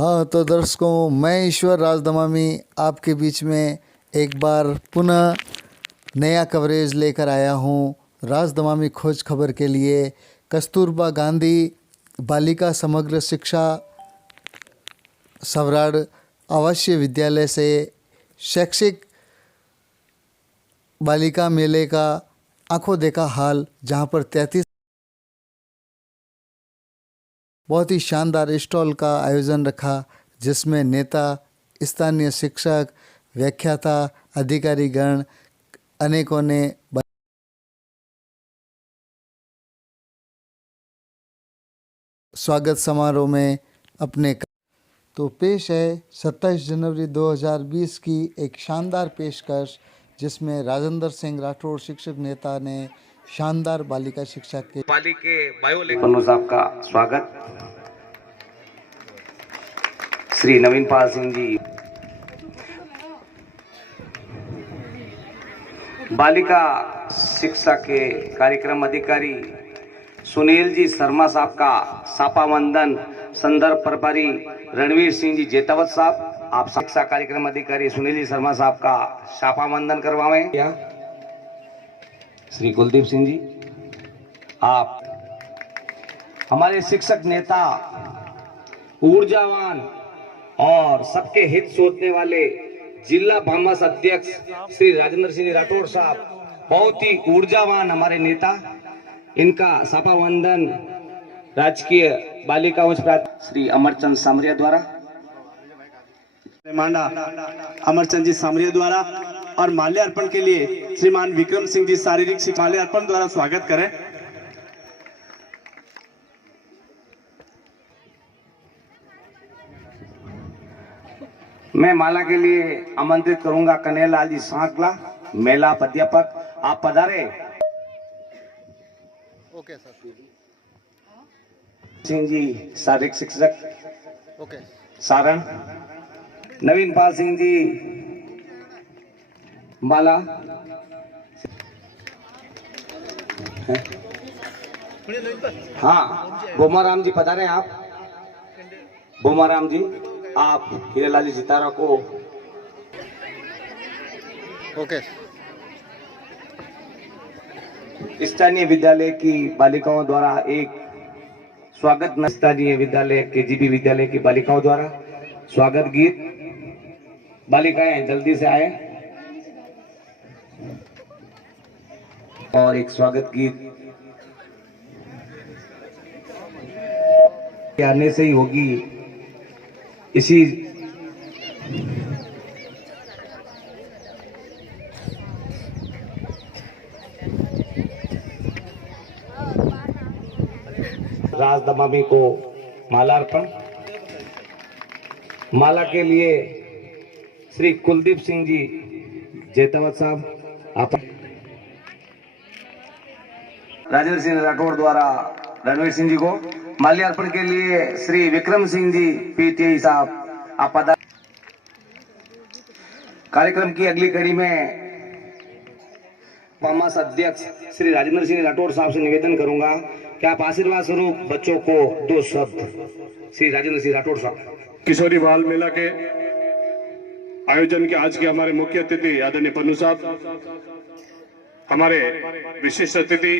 हाँ, तो दर्शकों, मैं ईश्वर राजदमामी आपके बीच में एक बार पुनः नया कवरेज लेकर आया हूँ। राजदमामी खोज खबर के लिए कस्तूरबा गांधी बालिका समग्र शिक्षा सवराड़ आवासीय विद्यालय से शैक्षिक बालिका मेले का आंखों देखा हाल, जहां पर 33 बहुत ही शानदार स्टॉल का आयोजन रखा, जिसमें नेता, स्थानीय शिक्षक, व्याख्याता, अधिकारीगण अनेकों ने स्वागत समारोह में अपने तो पेश है 27 जनवरी 2020 की एक शानदार पेशकश, जिसमें राजेंद्र सिंह राठौड़ शिक्षक नेता ने शानदार बालिका शिक्षा के पन्नू साहब का स्वागत। श्री नवीन पाल सिंह जी, बालिका शिक्षा के कार्यक्रम अधिकारी सुनील जी शर्मा साहब का सापा वंदन, संदर्भ प्रभारी रणवीर सिंह जी जेतावत साहब, आप शिक्षा कार्यक्रम अधिकारी सुनील जी शर्मा साहब का सापा वंदन करवाएं। श्री कुलदीप सिंह जी, आप हमारे शिक्षक नेता, ऊर्जावान और सबके हित सोचने वाले जिला भामास अध्यक्ष श्री राजेंद्र सिंह राठौड़ साहब, बहुत ही ऊर्जावान हमारे नेता, इनका सापा वंदन राजकीय बालिका उच्च प्राथमिक श्री अमरचंद सामरिया द्वारा, मांडा अमरचंद जी सामरिया द्वारा, और माल्यार्पण के लिए श्रीमान विक्रम सिंह जी शारीरिक शिक्षा माल्यार्पण द्वारा स्वागत करें। मैं माला के लिए आमंत्रित करूंगा कन्हैयालाल जी सांकला, मेला अध्यापक, आप पधारे। Okay sir. सिंह जी शारीरिक शिक्षक ओके। सारण, नवीन पाल सिंह जी माला, हाँ बोमाराम जी पधारे, आप बोमाराम जी, आप हीरालाल जी सितारा को ओके। स्थानीय विद्यालय की बालिकाओं द्वारा एक स्वागत, स्थानीय विद्यालय केजीबी विद्यालय की बालिकाओं द्वारा स्वागत गीत। बालिकाएं जल्दी से आए और एक स्वागत गीत आने से ही होगी। इसी राजदमामी को मालार्पण, माला के लिए श्री कुलदीप सिंह जी जेतावत साहब, आप राजेंद्र सिंह राठौड़ द्वारा रणवीर सिंह जी को, माल्यार्पण के लिए श्री विक्रम सिंह जी पीटीआई साहब, आप पधार। कार्यक्रम की अगली कड़ी में पामास अध्यक्ष श्री राजेंद्र सिंह राठौड़ साहब से निवेदन करूंगा कि आप आशीर्वाद स्वरूप बच्चों को 2 शब्द। श्री राजेंद्र सिंह राठौड़ साहब। किशोरी बाल मेला के आयोजन के आज के हमारे मुख्य अतिथि आदरणीय पन्नू साहब, हमारे विशिष्ट अतिथि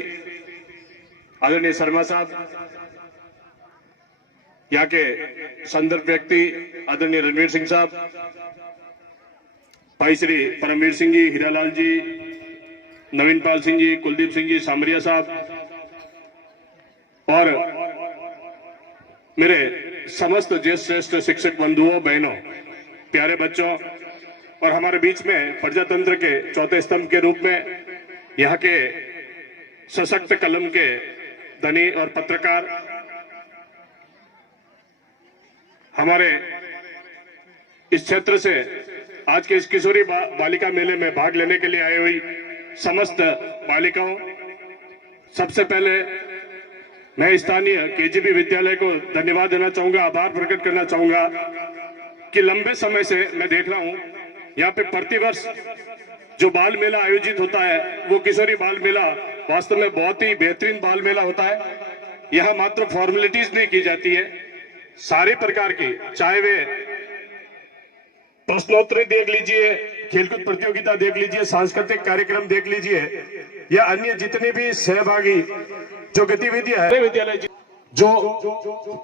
आदरणीय शर्मा साहब, यहाँ के संदर्भ व्यक्ति आदरणीय रणवीर सिंह साहब, भाई श्री परमवीर सिंह जी, हीरालाल जी, नवीन पाल सिंह जी, कुलदीप सिंह जी सामरिया साहब, और मेरे समस्त ज्येष्ठ श्रेष्ठ शिक्षक बंधुओं, बहनों, प्यारे बच्चों, और हमारे बीच में प्रजातंत्र के चौथे स्तंभ के रूप में यहाँ के सशक्त कलम के धनी और पत्रकार, हमारे इस क्षेत्र से आज के इस किशोरी बालिका मेले में भाग लेने के लिए आई हुई समस्त बालिकाओं, सबसे पहले मैं स्थानीय केजीबी विद्यालय को धन्यवाद देना चाहूंगा, आभार प्रकट करना चाहूंगा कि लंबे समय से मैं देख रहा हूं यहाँ पे प्रतिवर्ष जो बाल मेला आयोजित होता है वो किशोरी बाल मेला वास्तव में बहुत ही बेहतरीन बाल मेला होता है। यहाँ मात्र फॉर्मेलिटीज नहीं की जाती है, सारे प्रकार की, चाहे वे प्रश्नोत्तरी देख लीजिए, खेलकूद प्रतियोगिता देख लीजिए, सांस्कृतिक कार्यक्रम देख लीजिए, या अन्य जितने भी सहभागी जो गतिविधियां है विद्यालय जो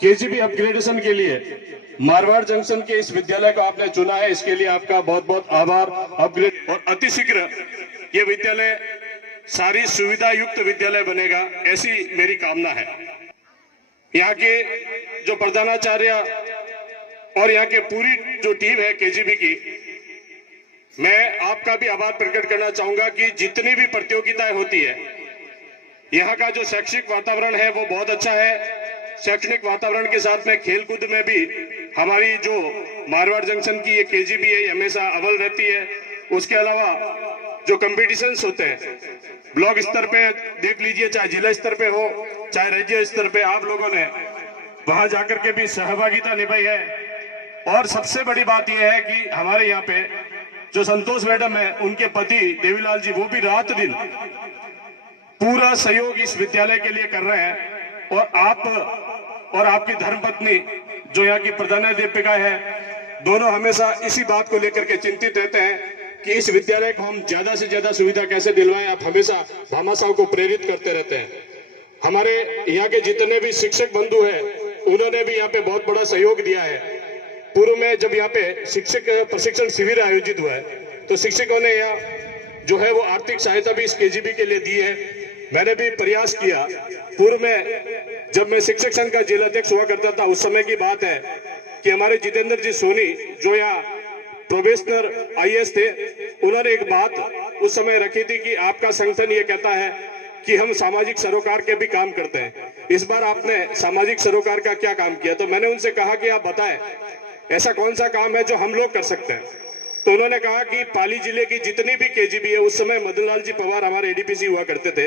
केजीबी अपग्रेडेशन के लिए मारवाड़ जंक्शन के इस विद्यालय को आपने चुना है, इसके लिए आपका बहुत बहुत आभार। अपग्रेड और अतिशीघ्र ये विद्यालय सारी सुविधा युक्त विद्यालय बनेगा, ऐसी मेरी कामना है। यहाँ के जो प्रधानाचार्य और यहाँ के पूरी जो टीम है केजीबी की, मैं आपका भी आभार प्रकट करना चाहूंगा कि जितनी भी प्रतियोगिताएं होती है, यहाँ का जो शैक्षिक वातावरण है वो बहुत अच्छा है। शैक्षणिक वातावरण के साथ में खेलकूद में भी हमारी जो मारवाड़ जंक्शन की ये केजीबी है, हमेशा अव्वल रहती है। उसके अलावा जो कंपटीशंस होते हैं ब्लॉक स्तर पे देख लीजिए, चाहे जिला स्तर पे हो, चाहे राज्य स्तर पे, आप लोगों ने वहां जाकर के भी सहभागिता निभाई है। और सबसे बड़ी बात यह है कि हमारे यहाँ पे जो संतोष मैडम है, उनके पति देवीलाल जी, वो भी रात दिन पूरा सहयोग इस विद्यालय के लिए कर रहे हैं। और आप और आपकी धर्मपत्नी जो यहाँ की प्रधानाध्यापिका है, दोनों हमेशा इसी बात को लेकर के चिंतित रहते हैं कि इस विद्यालय को हम ज्यादा से ज्यादा सुविधा कैसे दिलवाएं। आप हमेशा भामाशाह को प्रेरित करते रहते हैं। हमारे यहाँ के जितने भी शिक्षक बंधु हैं, उन्होंने भी यहाँ पे बहुत बड़ा सहयोग दिया है। पूर्व में जब यहाँ पे शिक्षक प्रशिक्षण शिविर आयोजित हुआ है, तो शिक्षकों ने यहाँ जो है वो आर्थिक सहायता भी इस केजीबी के लिए दी है। मैंने भी प्रयास किया। पूर्व में जब मैं शिक्षक संघ का जिला अध्यक्ष हुआ करता था, उस समय की बात है कि हमारे जितेंद्र जी सोनी जो यहाँ प्रोबेशनर आईएएस थे, उन्होंने एक बात उस समय रखी थी कि आपका संगठन ये कहता है कि हम सामाजिक सरोकार के भी काम करते हैं, इस बार आपने सामाजिक सरोकार का क्या काम किया? तो मैंने उनसे कहा कि आप बताएं ऐसा कौन सा काम है जो हम लोग कर सकते हैं। तो उन्होंने कहा कि पाली जिले की जितनी भी केजीबी है, उस समय मदन लाल जी पवार हमारे एडीपीसी हुआ करते थे,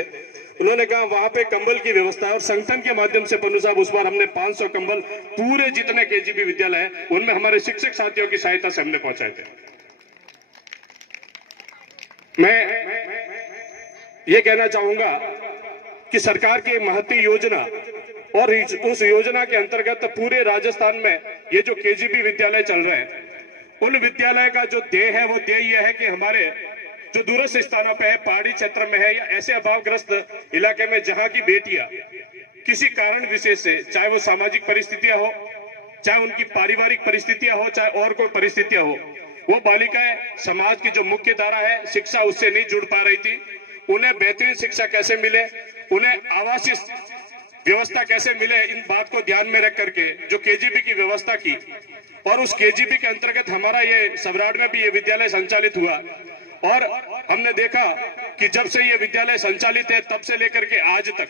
उन्होंने कहा वहां पे कंबल की व्यवस्था है। और संगठन के माध्यम से पन्नू साहब उस बार हमने 500 कंबल पूरे जितने केजीबी विद्यालय है उनमें हमारे शिक्षक साथियों की सहायता से हमने पहुंचाए थे। मैं ये कहना चाहूंगा कि सरकार की महती योजना और उस योजना के अंतर्गत पूरे राजस्थान में ये जो केजीबी विद्यालय चल रहे हैं, उन विद्यालय का जो ध्येय है वो ध्येय यह है कि हमारे जो दूरस्थ स्थानों पे है, पहाड़ी क्षेत्र में है, या ऐसे अभावग्रस्त इलाके में जहां की बेटियां किसी कारण विशेष से, चाहे वो सामाजिक परिस्थितियां हो, चाहे उनकी पारिवारिक परिस्थितियां हो, चाहे और कोई परिस्थितियां हो, वो बालिकाएं समाज की जो मुख्य धारा है शिक्षा उससे नहीं जुड़ पा रही थी। उन्हें बेहतरीन शिक्षा कैसे मिले, उन्हें आवासीय व्यवस्था कैसे मिले, इन बात को ध्यान में रख करके जो केजीबी की व्यवस्था की, और उस केजीबी के अंतर्गत हमारा ये सबराट में भी ये विद्यालय संचालित हुआ। और हमने देखा कि जब से ये विद्यालय संचालित है, तब से लेकर के आज तक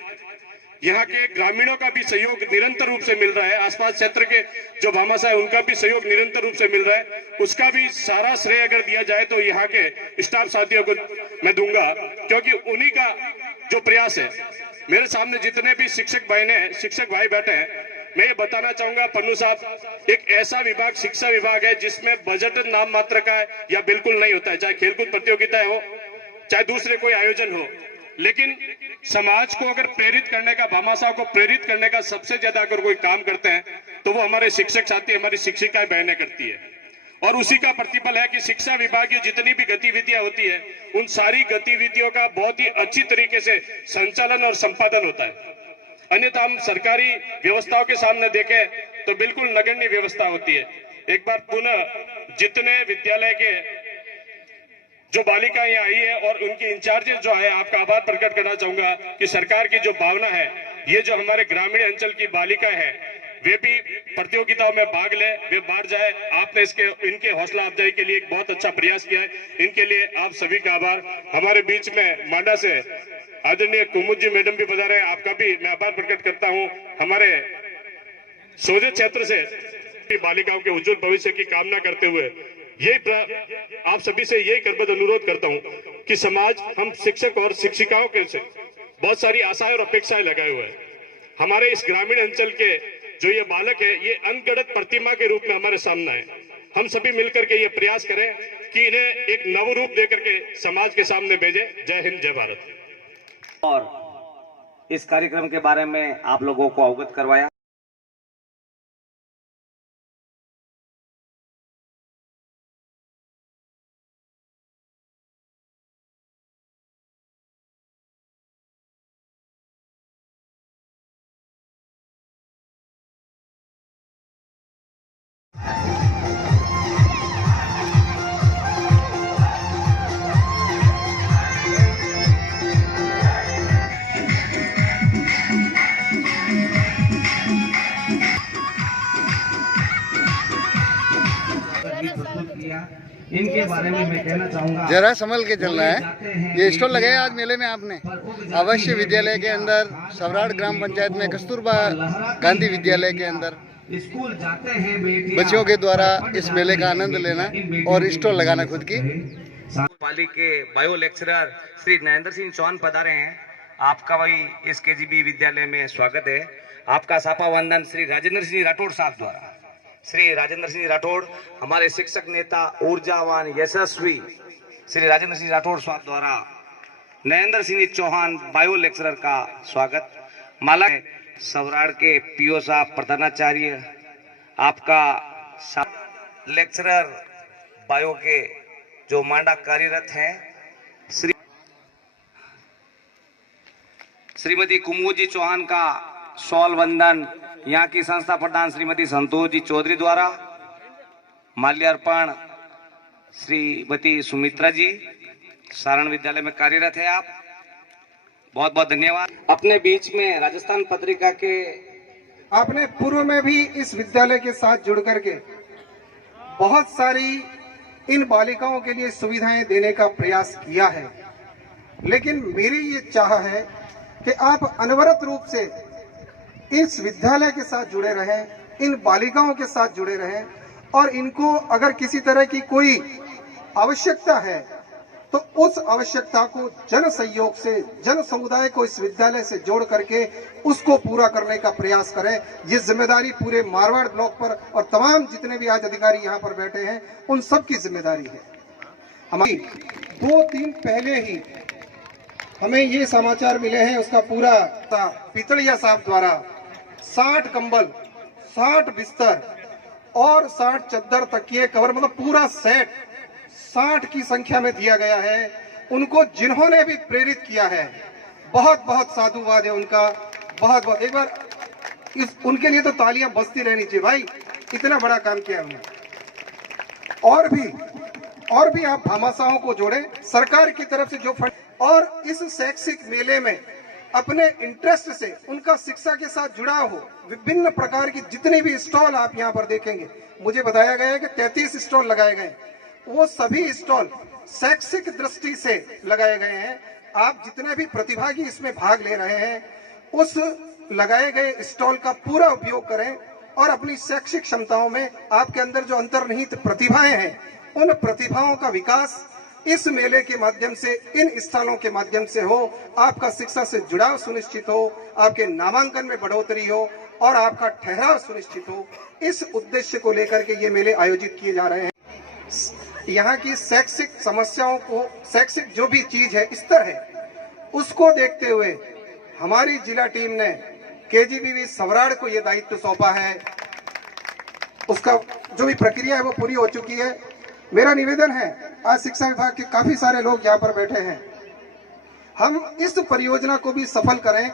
यहाँ के ग्रामीणों का भी सहयोग निरंतर रूप से मिल रहा है। आसपास क्षेत्र के जो भामाशाह है, उनका भी सहयोग निरंतर रूप से मिल रहा है। उसका भी सारा श्रेय अगर दिया जाए तो यहाँ के स्टाफ साथियों को मैं दूंगा, क्योंकि उन्हीं का जो प्रयास है। मेरे सामने जितने भी शिक्षक भाई बैठे हैं, मैं ये बताना चाहूंगा पन्नू साहब, एक ऐसा विभाग, शिक्षा विभाग है जिसमें बजट नाम मात्र का है या बिल्कुल नहीं होता है। चाहे खेलकूद प्रतियोगिताएं हो, चाहे दूसरे कोई आयोजन हो, लेकिन समाज को अगर प्रेरित करने का, भामाशाह को प्रेरित करने का सबसे ज्यादा अगर कोई काम करते हैं तो वो हमारे शिक्षक साथी, हमारी शिक्षिकाएं बहनें करती है। और उसी का प्रतिफल है कि शिक्षा विभाग की जितनी भी गतिविधियां होती है, उन सारी गतिविधियों का बहुत ही अच्छी तरीके से संचालन और संपादन होता है। अन्यथा हम सरकारी व्यवस्थाओं के सामने देखें तो बिल्कुल नगण्य व्यवस्था होती है। एक बार पुनः जितने विद्यालय के जो बालिकाएं यहाँ आई है और उनकी इंचार्जेस जो है, आपका आभार प्रकट करना चाहूंगा कि सरकार की जो भावना है, ये जो हमारे ग्रामीण अंचल की बालिकाएं हैं वे भी प्रतियोगिताओं में भाग ले, वे बाहर जाए। आपने इनके हौसला अफजाई के लिए एक बहुत अच्छा प्रयास किया है, इनके लिए आप सभी का आभार। हमारे बीच में मांडा से आदरणीय कुमुद जी मैडम भी बता रहे हैं, आपका भी मैं आभार प्रकट करता हूं। हमारे सोजे क्षेत्र से बालिकाओं के उज्जवल भविष्य की कामना करते हुए आप सभी से यही करबद्ध अनुरोध करता हूं कि समाज, हम शिक्षक और शिक्षिकाओं के से बहुत सारी आशाएं और अपेक्षाएं लगाए हुए हैं। हमारे इस ग्रामीण अंचल के जो ये बालक है, ये अनगढ़ंत प्रतिमा के रूप में हमारे सामने है। हम सभी मिलकर के ये प्रयास करें कि इन्हें एक नव रूप देकर के समाज के सामने भेजे। जय हिंद, जय भारत। और इस कार्यक्रम के बारे में आप लोगों को अवगत करवाया। इनके बारे में मैं कहना चाहूंगा। जरा संभल के चलना है। ये स्टॉल लगाया आज मेले में आपने अवश्य विद्यालय के अंदर, सवराड़ ग्राम पंचायत में कस्तूरबा गांधी विद्यालय के अंदर स्कूल जाते हैं बेटियां, बच्चों के द्वारा इस मेले का आनंद लेना और स्टॉल लगाना खुद की। पाली के बायो लेक्चरर श्री नरेंद्र सिंह चौहान पधारे हैं। आपका वही इस केजीबी विद्यालय में स्वागत है। आपका सापा वंदन श्री राजेंद्र सिंह राठौड़ साहब द्वारा। श्री राजेंद्र सिंह राठौड़ हमारे शिक्षक नेता, ऊर्जावान, यशस्वी श्री राजेंद्र सिंह राठौड़ साहब द्वारा नरेंद्र सिंह चौहान बायो लेक्चरर का स्वागत। माला सवराड़ के पीओ साहब, प्रधानाचार्य, आपका लेक्चरर बायो के जो मांडा कार्यरत हैं, श्रीमती कुमुदी चौहान का शॉल वंदन यहाँ की संस्था प्रधान श्रीमती संतोष जी चौधरी द्वारा। माल्यार्पण श्रीमती सुमित्रा जी, सारण विद्यालय में कार्यरत है आप, बहुत बहुत धन्यवाद। अपने बीच में राजस्थान पत्रिका के आपने पूर्व में भी इस विद्यालय के साथ जुड़ करके बहुत सारी इन बालिकाओं के लिए सुविधाएं देने का प्रयास किया है, लेकिन मेरी ये चाह है कि आप अनवरत रूप से इस विद्यालय के साथ जुड़े रहें, इन बालिकाओं के साथ जुड़े रहें, और इनको अगर किसी तरह की कोई आवश्यकता है तो उस आवश्यकता को जन सहयोग से, जन समुदाय को इस विद्यालय से जोड़ करके उसको पूरा करने का प्रयास करें। ये जिम्मेदारी पूरे मारवाड़ ब्लॉक पर और तमाम जितने भी आज अधिकारी यहाँ पर बैठे हैं उन सब की जिम्मेदारी है। हमारी 2 दिन पहले ही हमें ये समाचार मिले हैं, उसका पूरा पितड़िया साहब द्वारा 60 कंबल, 60 बिस्तर और 60 चद्दर, तकिए, कवर, मतलब पूरा सेट 60 की संख्या में दिया गया है। उनको जिन्होंने भी प्रेरित किया है, बहुत बहुत साधुवाद है उनका, बहुत बहुत। एक बार उनके लिए तो तालियां बजती रहनी चाहिए भाई, इतना बड़ा काम किया उन्होंने। और भी आप भामाशाहों को जोड़ें, सरकार की तरफ से जो फंड, और इस शैक्षिक मेले में अपने इंटरेस्ट से उनका शिक्षा के साथ जुड़ाव हो। विभिन्न प्रकार की जितने भी स्टॉल आप यहाँ पर देखेंगे, मुझे बताया गया है कि 33 स्टॉल लगाए गए, वो सभी स्टॉल शैक्षिक दृष्टि से लगाए गए हैं। आप जितने भी प्रतिभागी इसमें भाग ले रहे हैं, उस लगाए गए स्टॉल का पूरा उपयोग करें और अपनी शैक्षिक क्षमताओं में आपके अंदर जो अंतर्निहित प्रतिभाएं हैं, उन प्रतिभाओं का विकास इस मेले के माध्यम से, इन स्थलों के माध्यम से हो। आपका शिक्षा से जुड़ाव सुनिश्चित हो, आपके नामांकन में बढ़ोतरी हो और आपका ठहराव सुनिश्चित हो। इस उद्देश्य को लेकर के ये मेले आयोजित किए जा रहे हैं। यहाँ की शैक्षिक समस्याओं को, शैक्षिक जो भी चीज है, स्तर है, उसको देखते हुए हमारी जिला टीम ने केजीबीवी सवराड़ को ये दायित्व सौंपा है। उसका जो भी प्रक्रिया है वो पूरी हो चुकी है। मेरा निवेदन है, आज शिक्षा विभाग के काफी सारे लोग यहाँ पर बैठे हैं, हम इस परियोजना को भी सफल करें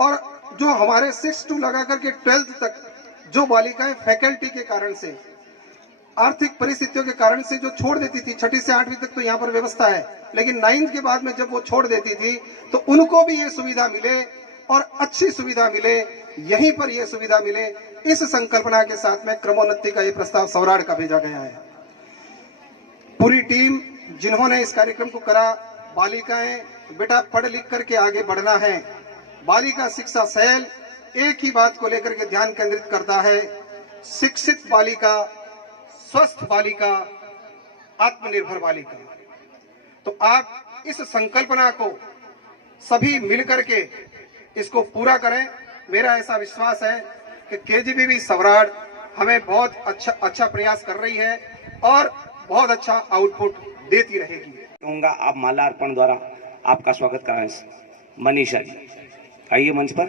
और जो हमारे 6 to लगा करके 12th तक जो बालिकाएं फैकल्टी के कारण से, आर्थिक परिस्थितियों के कारण से जो छोड़ देती थी, 6ठी से 8वीं तक तो यहाँ पर व्यवस्था है, लेकिन 9th के बाद में जब वो छोड़ देती थी तो उनको भी ये सुविधा मिले और अच्छी सुविधा मिले, यहीं पर ये सुविधा मिले। इस संकल्पना के साथ में क्रमोन्नति का ये प्रस्ताव सवराड़ का भेजा गया है। पूरी टीम जिन्होंने इस कार्यक्रम को करा, बालिकाएं, बेटा पढ़ लिख करके आगे बढ़ना है। बालिका शिक्षा सेल एक ही बात को लेकर के ध्यान केंद्रित करता है, शिक्षित बालिका, स्वस्थ बालिका, आत्मनिर्भर बालिका। तो आप इस संकल्पना को सभी मिलकर के इसको पूरा करें। मेरा ऐसा विश्वास है कि केजीबीवी सवराड़ हमें बहुत अच्छा प्रयास कर रही है और बहुत अच्छा आउटपुट देती रहेगी। कहूंगा आप माला अर्पण द्वारा आपका स्वागत कराएं। मनीषा जी आइए मंच पर।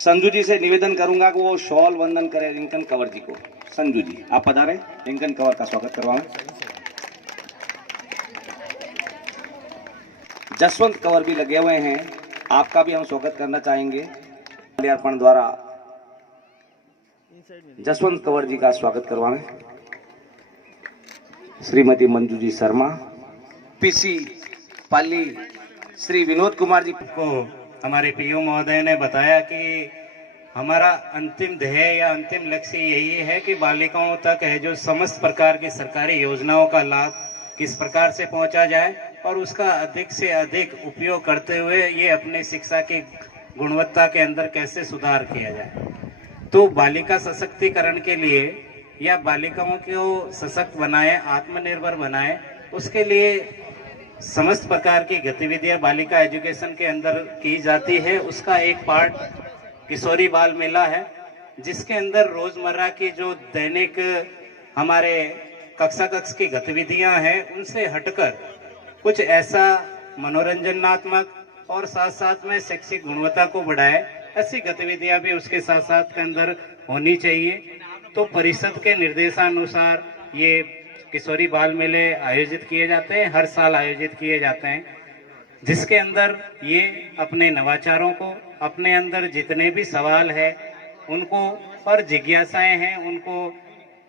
संजू जी से निवेदन करूंगा कि वो शॉल वंदन करें रिंकन कंवर जी को। संजू जी आप पधारें, रिंकन कंवर का स्वागत करवाएं। जसवंत कंवर भी लगे हुए हैं, आपका भी हम स्वागत करना चाहेंगे। माला अर्पण द्वारा जसवंत कंवर जी का स्वागत करवाएं। श्रीमती मंजू जी शर्मा, पीसी पाली श्री विनोद कुमार जी को हमारे पीओ महोदय ने बताया कि हमारा अंतिम ध्येय या अंतिम लक्ष्य यही है कि बालिकाओं तक है जो समस्त प्रकार की सरकारी योजनाओं का लाभ किस प्रकार से पहुंचा जाए और उसका अधिक से अधिक उपयोग करते हुए ये अपने शिक्षा की गुणवत्ता के अंदर कैसे सुधार किया जाए। तो बालिका सशक्तिकरण के लिए या बालिकाओं को सशक्त बनाए, आत्मनिर्भर बनाए, उसके लिए समस्त प्रकार की गतिविधियां बालिका एजुकेशन के अंदर की जाती है। उसका एक पार्ट किशोरी बाल मेला है, जिसके अंदर रोजमर्रा की जो दैनिक हमारे कक्षा की गतिविधियां हैं उनसे हटकर कुछ ऐसा मनोरंजनात्मक और साथ साथ में शैक्षिक गुणवत्ता को बढ़ाए, ऐसी गतिविधियां भी उसके साथ साथ के अंदर होनी चाहिए। तो परिषद के निर्देशानुसार ये किशोरी बाल मेले आयोजित किए जाते हैं, हर साल आयोजित किए जाते हैं, जिसके अंदर ये अपने नवाचारों को, अपने अंदर जितने भी सवाल है उनको और जिज्ञासाएं हैं उनको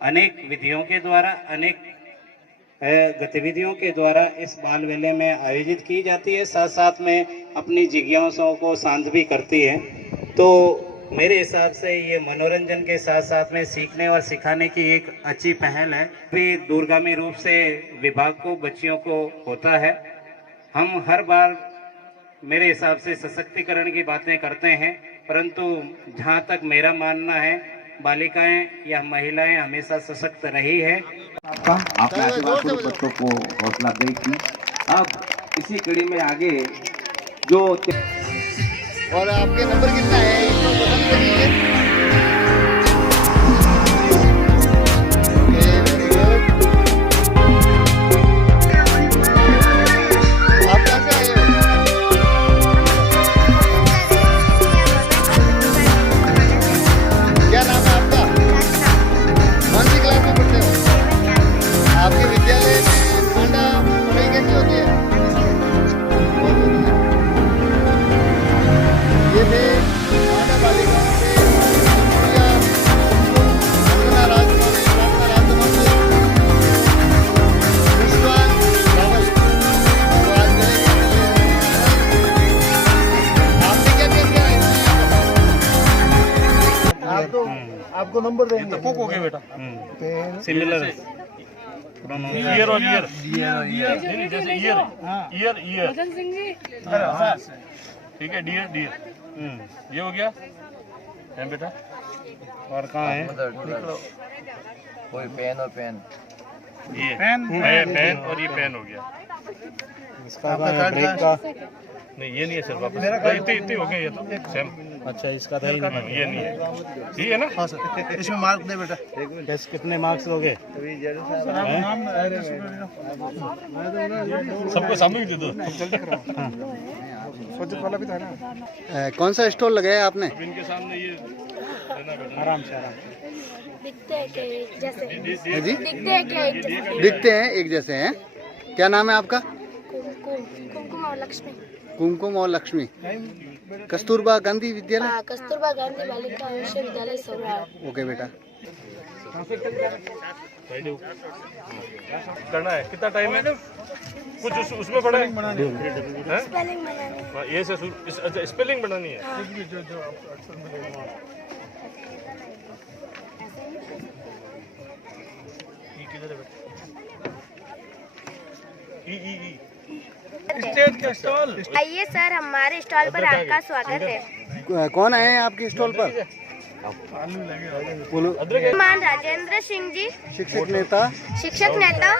अनेक विधियों के द्वारा, अनेक गतिविधियों के द्वारा इस बाल मेले में आयोजित की जाती है, साथ साथ में अपनी जिज्ञासाओं को शांत भी करती है। तो मेरे हिसाब से ये मनोरंजन के साथ साथ में सीखने और सिखाने की एक अच्छी पहल है। भी दूरगामी रूप से विभाग को, बच्चियों को होता है। हम हर बार मेरे हिसाब से सशक्तिकरण की बातें करते हैं, परंतु जहाँ तक मेरा मानना है बालिकाएं या महिलाएं हमेशा सशक्त रही है। आपका आपने आशीर्वाद स्वरूप बच्चों को हौसला अफजाई की। अब इसी कड़ी में आगे जो और आपके नंबर कितना है इसको पसंद करिए। Very good. आप कहाँ से आए हो? क्या नाम है आपका? कौन सी क्लास में पढ़ते हो? आपके विद्यालय में पांडा पढ़ाई कैसी होती है? बहुत बढ़िया। ये थे पांडा बालिकाओं के प्रिया अंगना राजकुमारी, प्रार्थना राजकुमारी, मुस्कान रावल। तो आज मिलेंगे। आपने क्या किया आपको नंबर देंगे। तो हो गया बेटा सिमिलर ईयर और ईयर जैसे ईयर ठीक है, डियर डियर ये हो गया है बेटा। और कहाँ है कोई पेन और पेन ये पेन और ये पेन हो गया। इसका ब्रेक का नहीं ये नहीं है सर, वापस इतने हो गए ये तो सेम। अच्छा इसका था ही नहीं, ये नहीं है, ठीक है ना। हाँ सर इसमें मार्क दे बेटा। टेस्ट कितने मार्क्स लोगे? सबको सामने दे दो। वाला भी था ना। कौन सा स्टॉल लगाया आपने? इनके सामने ये आराम से आराम दिखते हैं क्या एक जैसे? है जी, दिखते हैं क्या एक जैसे? दिखते हैं एक जैसे हैं। क्या नाम है आपका? कुमकुम और लक्ष्मी। कुमकुम और लक्ष्मी। कस्तूरबा गांधी विद्यालय। कस्तूरबा गांधी बालिका विश्वविद्यालय सौराठ। ओके बेटा। करना है, कितना टाइम है? कुछ उसमें पढ़ा है? स्पेलिंग बनानी। ये से अच्छा स्पेलिंग बनानी है। स्टेट का स्टॉल। आइए सर, हमारे स्टॉल पर आपका स्वागत है। कौन आए हैं आपके स्टॉल पर? बोलो। श्रीमान राजेंद्र सिंह जी, शिक्षक नेता। शिक्षक नेता।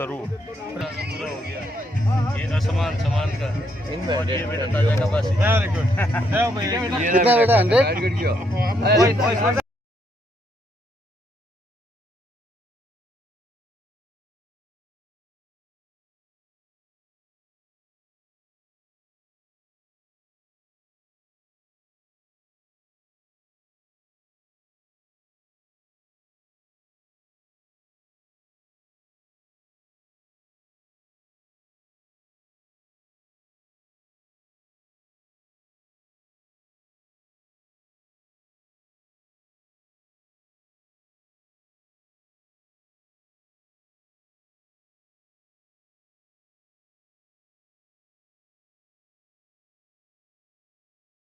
तरु पूरा हो गया। ये असमान समान का और ये बेटा ताजा का बस। वेरी गुड कितना बेटा 100